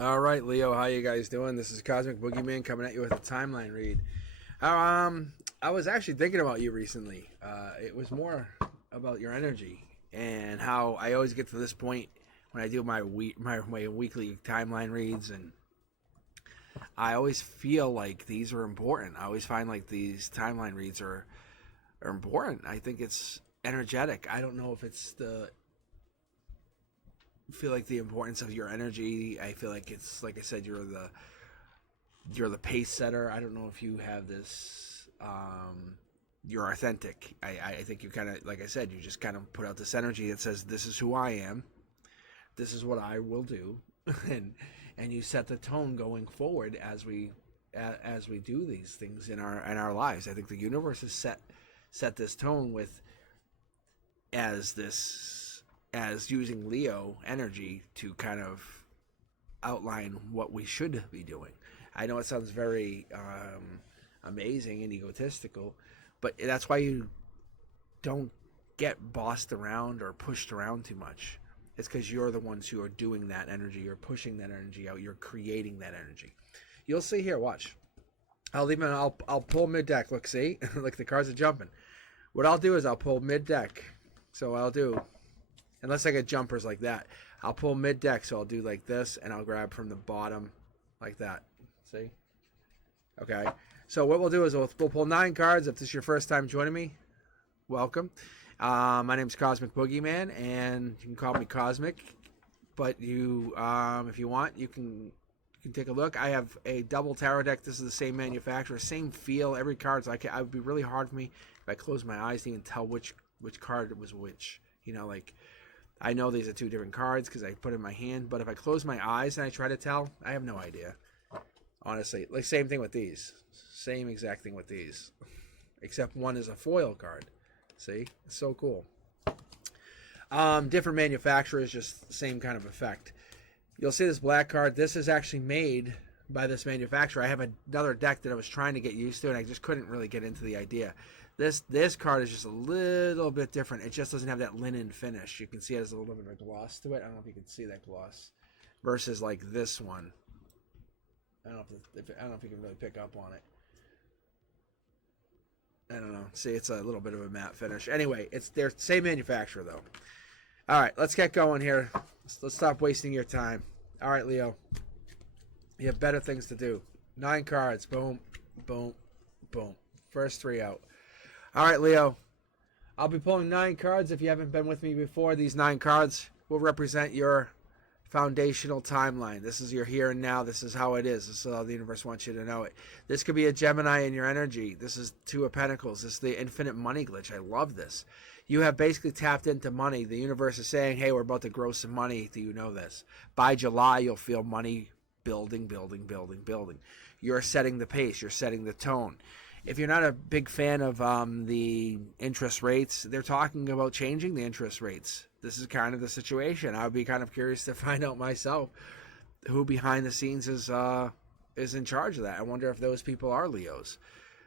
All right, Leo, how you guys doing? This is Cosmic Boogeyman coming at you with a timeline read. I was actually thinking about you recently. It was more about your energy and how I always get to this point when I do my weekly timeline reads, and I always feel like these are important. I always find like these timeline reads are important. I think it's energetic. I don't know if it's the feel like the importance of your energy. I feel like it's like I said, you're the pace setter. I don't know if you have this. You're authentic. I think you kind of, like I said, you just kind of put out this energy that says, "This is who I am. This is what I will do," and you set the tone going forward as we do these things in our lives. I think the universe has set this tone with as using Leo energy to kind of outline what we should be doing. I know it sounds very amazing and egotistical, but that's why you don't get bossed around or pushed around too much. It's because you're the ones who are doing that energy. You're pushing that energy out. You're creating that energy. You'll see here. Watch. I'll leave it. I'll pull mid deck. Look, see, like the cards are jumping. What I'll do is I'll pull mid deck. So I'll do, unless I get jumpers like that, I'll pull mid deck. So I'll do like this, and I'll grab from the bottom like that. See? Okay. So what we'll do is we'll pull 9 cards. If this is your first time joining me, welcome. My name's Cosmic Boogeyman, and you can call me Cosmic. But you, if you want, you can take a look. I have a double tarot deck. This is the same manufacturer, same feel. Every card's like it would be really hard for me if I closed my eyes to even tell which card was which. You know, like I know these are 2 different cards because I put it in my hand. But if I close my eyes and I try to tell, I have no idea. Honestly, like same thing with these. Same exact thing with these. Except one is a foil card. See? It's so cool. Different manufacturers, just the same kind of effect. You'll see this black card. This is actually made by this manufacturer. I have another deck that I was trying to get used to, and I just couldn't really get into the idea. This card is just a little bit different. It just doesn't have that linen finish. You can see it has a little bit of a gloss to it. I don't know if you can see that gloss. Versus like this one. I don't know if you can really pick up on it. I don't know. See, it's a little bit of a matte finish. Anyway, they're same manufacturer though. All right, let's get going here. Let's stop wasting your time. All right, Leo. You have better things to do. 9 cards. Boom, boom, boom. First 3 out. All right, Leo. I'll be pulling 9 cards. If you haven't been with me before, these 9 cards will represent your foundational timeline. This is your here and now. This is how it is. This is how the universe wants you to know it. This could be a Gemini in your energy. This is 2 of Pentacles. This is the infinite money glitch. I love this. You have basically tapped into money. The universe is saying, hey, we're about to grow some money. Do you know this? By July, you'll feel money building, building, building, building. You're setting the pace. You're setting the tone. If you're not a big fan of the interest rates, they're talking about changing the interest rates. This is kind of the situation. I would be kind of curious to find out myself who behind the scenes is in charge of that. I wonder if those people are Leos,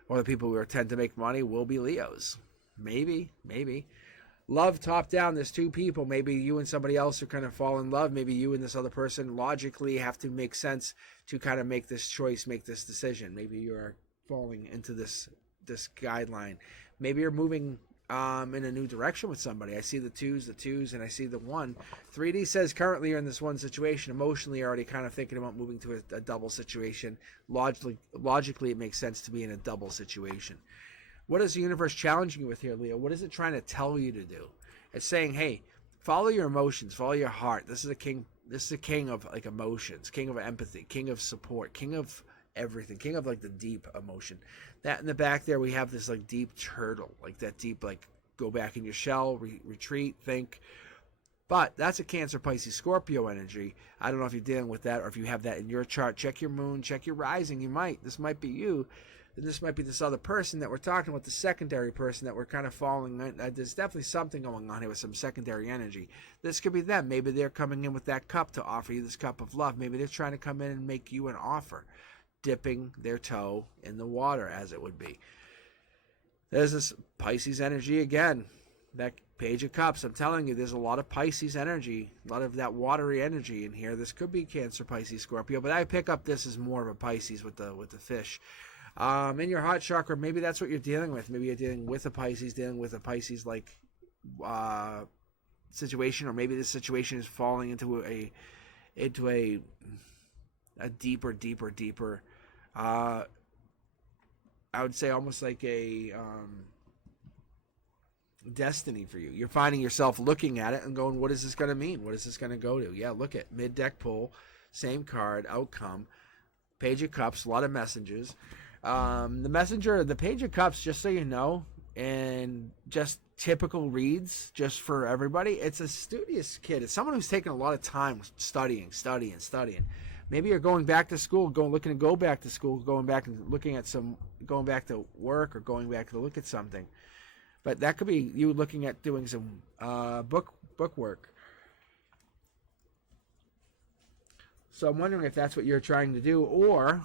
or the people who tend to make money will be Leos. Maybe. Love top down. There's 2 people. Maybe you and somebody else are kind of fall in love. Maybe you and this other person logically have to make sense to kind of make this choice, make this decision. Maybe you're falling into this guideline. Maybe you're moving in a new direction with somebody. I see the twos, and I see the 1. 3D says currently you're in this one situation. Emotionally, you're already kind of thinking about moving to a double situation. Logically, it makes sense to be in a double situation. What is the universe challenging you with here, Leo? What is it trying to tell you to do? It's saying, hey, follow your emotions, follow your heart. This is a king. This is a king of like emotions, king of empathy, king of support, king of everything, king of like the deep emotion. That in the back there, we have this like deep turtle, like that deep, like go back in your shell, retreat, think. But that's a Cancer, Pisces, Scorpio energy. I don't know if you're dealing with that or if you have that in your chart. Check your moon, check your rising. You might. This might be you. Then this might be this other person that we're talking about, the secondary person that we're kind of falling. There's definitely something going on here with some secondary energy. This could be them. Maybe they're coming in with that cup to offer you this cup of love. Maybe they're trying to come in and make you an offer, dipping their toe in the water, as it would be. There's this Pisces energy again. That Page of Cups, I'm telling you, there's a lot of Pisces energy, a lot of that watery energy in here. This could be Cancer, Pisces, Scorpio, but I pick up this as more of a Pisces with the fish. In your heart chakra, maybe that's what you're dealing with. Maybe you're dealing with a Pisces, like situation, or maybe this situation is falling into a deeper. I would say almost like a destiny for you. You're finding yourself looking at it and going, what is this going to mean? What is this going to go to? Yeah, look at mid-deck pull, same card, outcome, Page of Cups, a lot of messages. The Page of Cups, just so you know, and just typical reads, just for everybody, it's a studious kid. It's someone who's taken a lot of time studying. Maybe you're going back to school, looking to go back to school, going back to work, or going back to look at something. But that could be you looking at doing some book work. So I'm wondering if that's what you're trying to do, or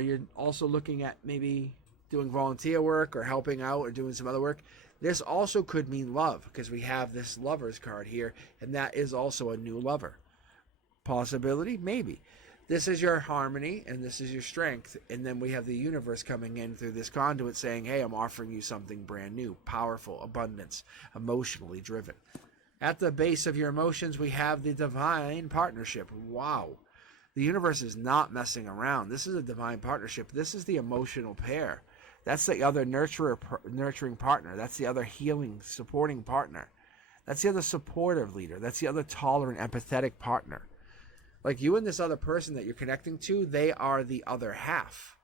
you're also looking at maybe doing volunteer work or helping out or doing some other work. This also could mean love, because we have this Lover's card here, and that is also a new lover. Possibility? Maybe. This is your harmony, and this is your strength, and then we have the universe coming in through this conduit saying, hey, I'm offering you something brand new, powerful, abundance, emotionally driven. At the base of your emotions, we have the divine partnership. Wow. The universe is not messing around. This is a divine partnership. This is the emotional pair. That's the other nurturing partner. That's the other healing, supporting partner. That's the other supportive leader. That's the other tolerant, empathetic partner. Like you and this other person that you're connecting to, they are the other half.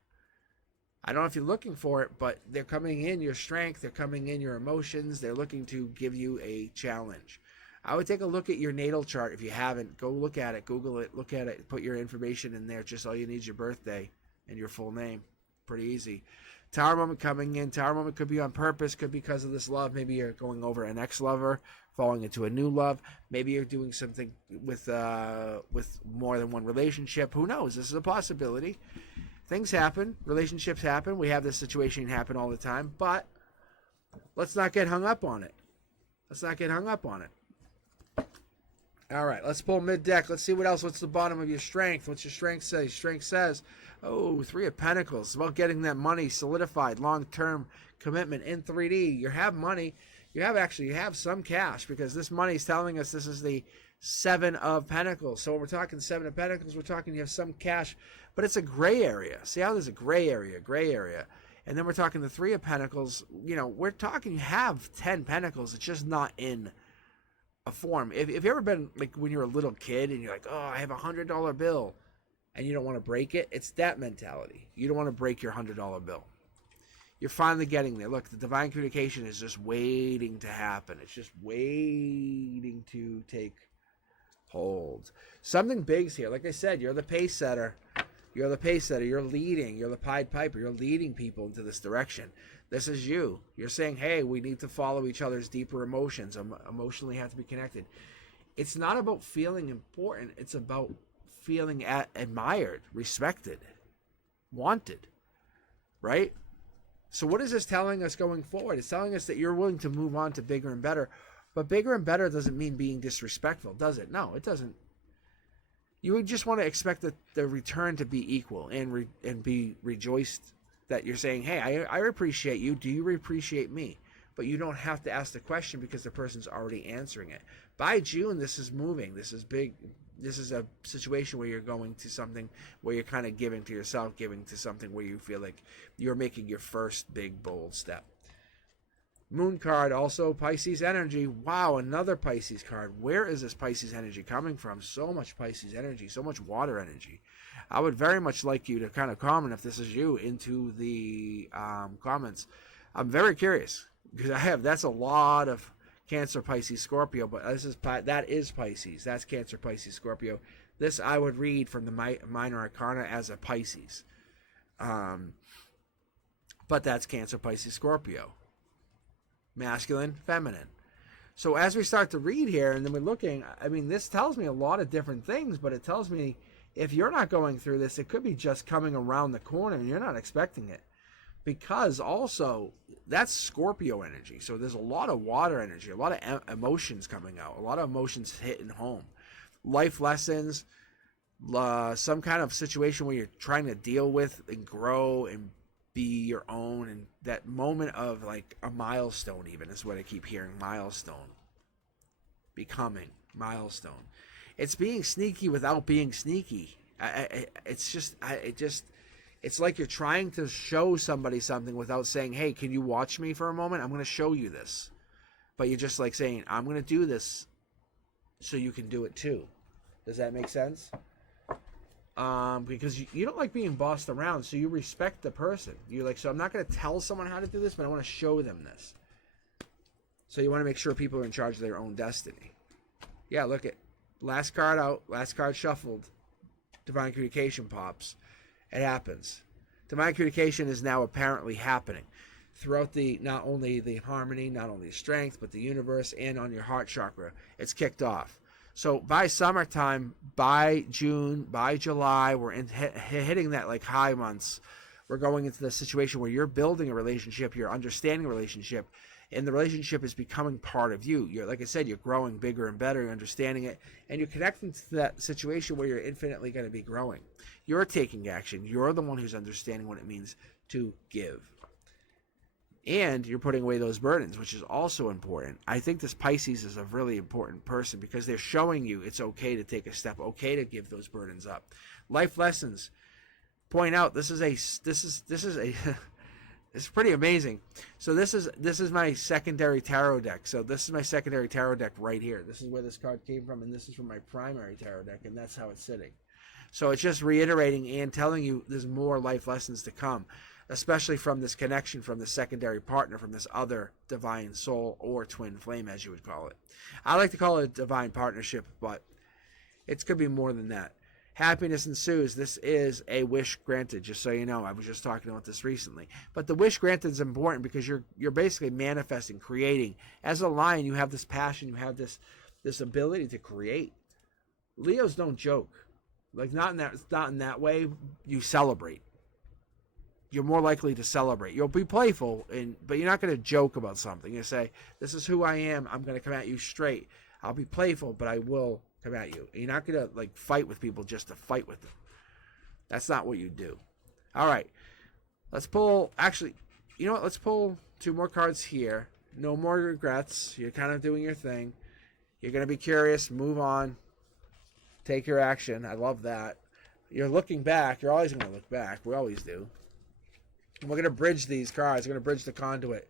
I don't know if you're looking for it, but they're coming in your strength. They're coming in your emotions. They're looking to give you a challenge. I would take a look at your natal chart. If you haven't, go look at it. Google it. Look at it. Put your information in there. Just all you need is your birthday and your full name. Pretty easy. Tower moment coming in. Tower moment could be on purpose. Could be because of this love. Maybe you're going over an ex-lover, falling into a new love. Maybe you're doing something with more than one relationship. Who knows? This is a possibility. Things happen. Relationships happen. We have this situation happen all the time. But let's not get hung up on it. All right, let's pull mid-deck. Let's see what else. What's the bottom of your strength? What's your strength say? Your strength says, oh, 3 of Pentacles. It's about getting that money solidified, long-term commitment in 3D. You have money. You have some cash, because this money is telling us this is the 7 of Pentacles. So when we're talking 7 of Pentacles, we're talking you have some cash, but it's a gray area. See how there's a gray area. And then we're talking the 3 of Pentacles. We're talking you have 10 Pentacles. It's just not in a form. If you've ever been like when you're a little kid and you're like, oh, I have $100 bill, and you don't want to break it, it's that mentality. You don't want to break your $100 bill. You're finally getting there. Look, the divine communication is just waiting to happen. It's just waiting to take hold. Something big's here. Like I said, you're the pace setter. You're leading. You're the Pied Piper. You're leading people into this direction. This is you. You're saying, hey, we need to follow each other's deeper emotions. Emotionally have to be connected. It's not about feeling important. It's about feeling admired, respected, wanted, right? So what is this telling us going forward? It's telling us that you're willing to move on to bigger and better. But bigger and better doesn't mean being disrespectful, does it? No, it doesn't. You would just want to expect the return to be equal and be rejoiced that you're saying, hey, I appreciate you. Do you appreciate me? But you don't have to ask the question because the person's already answering it. By June, this is moving. This is big. This is a situation where you're going to something where you're kind of giving to yourself, giving to something where you feel like you're making your first big, bold step. Moon card, also Pisces energy. Wow, another Pisces card. Where is this Pisces energy coming from? So much Pisces energy, so much water energy. I would very much like you to kind of comment if this is you into the comments. I'm very curious because that's a lot of Cancer, Pisces, Scorpio, but that is Pisces. That's Cancer, Pisces, Scorpio. This I would read from the Minor Arcana as a Pisces. But that's Cancer, Pisces, Scorpio. Masculine, feminine. So as we start to read here, and then we're looking, I mean, this tells me a lot of different things, but it tells me if you're not going through this, it could be just coming around the corner and you're not expecting it. because also that's Scorpio energy. So there's a lot of water energy, a lot of emotions coming out, a lot of emotions hitting home. Life lessons, some kind of situation where you're trying to deal with and grow and be your own, and that moment of like a milestone, even is what I keep hearing. Milestone, becoming, milestone. It's being sneaky without being sneaky. It's like you're trying to show somebody something without saying, hey, can you watch me for a moment? I'm going to show you this. But you're just like saying, I'm going to do this so you can do it too. Does that make sense? Because you don't like being bossed around, so you respect the person. You're like, so I'm not going to tell someone how to do this, but I want to show them this. So you want to make sure people are in charge of their own destiny. Yeah, look at last card out, last card shuffled. Divine communication pops. It happens. Divine communication is now apparently happening throughout not only the harmony, not only the strength, but the universe, and on your heart chakra. It's kicked off. So by summertime, by June, by July, we're hitting that like high months. We're going into the situation where you're building a relationship, you're understanding a relationship, and the relationship is becoming part of you. You're, like I said, you're growing bigger and better, you're understanding it, and you're connecting to that situation where you're infinitely going to be growing. You're taking action. You're the one who's understanding what it means to give. And you're putting away those burdens, which is also important. I think this Pisces is a really important person because they're showing you it's okay to take a step, okay to give those burdens up. Life lessons. Point out this is it's pretty amazing. So this is my secondary tarot deck. So this is my secondary tarot deck right here. This is where this card came from, and this is from my primary tarot deck, and that's how it's sitting. So it's just reiterating and telling you there's more life lessons to come, especially from this connection from the secondary partner, from this other divine soul or twin flame, as you would call it. I like to call it a divine partnership, but it could be more than that. Happiness ensues. This is a wish granted, just so you know. I was just talking about this recently. But the wish granted is important because you're basically manifesting, creating. As a lion, you have this passion, you have this ability to create. Leos don't joke. Like not in that way. You celebrate. You're more likely to celebrate. You'll be playful, but you're not going to joke about something. You say, "This is who I am. I'm going to come at you straight. I'll be playful, but I will come at you." And you're not going to like fight with people just to fight with them. That's not what you do. All right, let's pull. Actually, you know what? Let's pull 2 more cards here. No more regrets. You're kind of doing your thing. You're going to be curious. Move on. Take your action. I love that. You're looking back. You're always going to look back. We always do. And we're going to bridge these cards. We're going to bridge the conduit.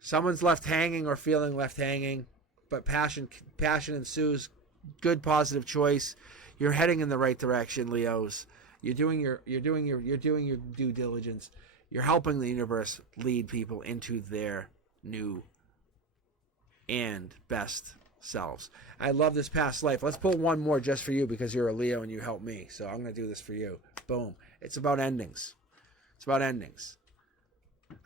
Someone's left hanging or feeling left hanging, but passion ensues. Good positive choice. You're heading in the right direction, Leos. You're doing your due diligence. You're helping the universe lead people into their new and best selves. I love this past life. Let's pull 1 more just for you because you're a Leo and you help me. So I'm going to do this for you. Boom. It's about endings. It's about endings.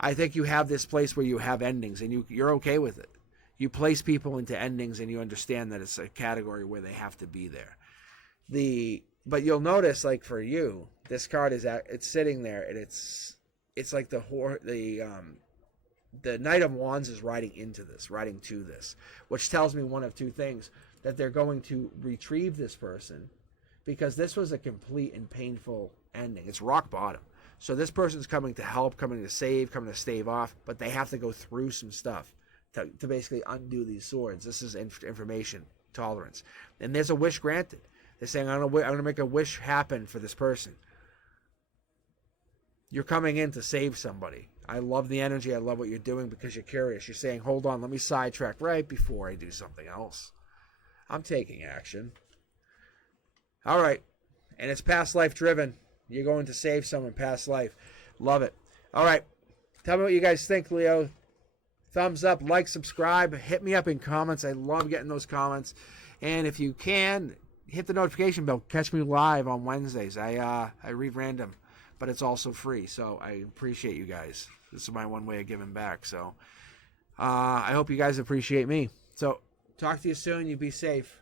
I think you have this place where you have endings and you're okay with it. You place people into endings and you understand that it's a category where they have to be there. But you'll notice, like for you, this card it's sitting there and it's like the Knight of Wands is riding to this, which tells me one of 2 things: that they're going to retrieve this person because this was a complete and painful ending. It's rock bottom. So this person's coming to help, coming to save, coming to stave off, but they have to go through some stuff to basically undo these swords. This is information tolerance. And there's a wish granted. They're saying, I'm going to make a wish happen for this person. You're coming in to save somebody. I love the energy. I love what you're doing because you're curious. You're saying, hold on, let me sidetrack right before I do something else. I'm taking action. All right. And it's past life driven. You're going to save someone past life. Love it. All right. Tell me what you guys think, Leo. Thumbs up, like, subscribe. Hit me up in comments. I love getting those comments. And if you can, hit the notification bell. Catch me live on Wednesdays. I read random, but it's also free. So I appreciate you guys. This is my one way of giving back. So I hope you guys appreciate me. So talk to you soon. You be safe.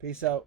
Peace out.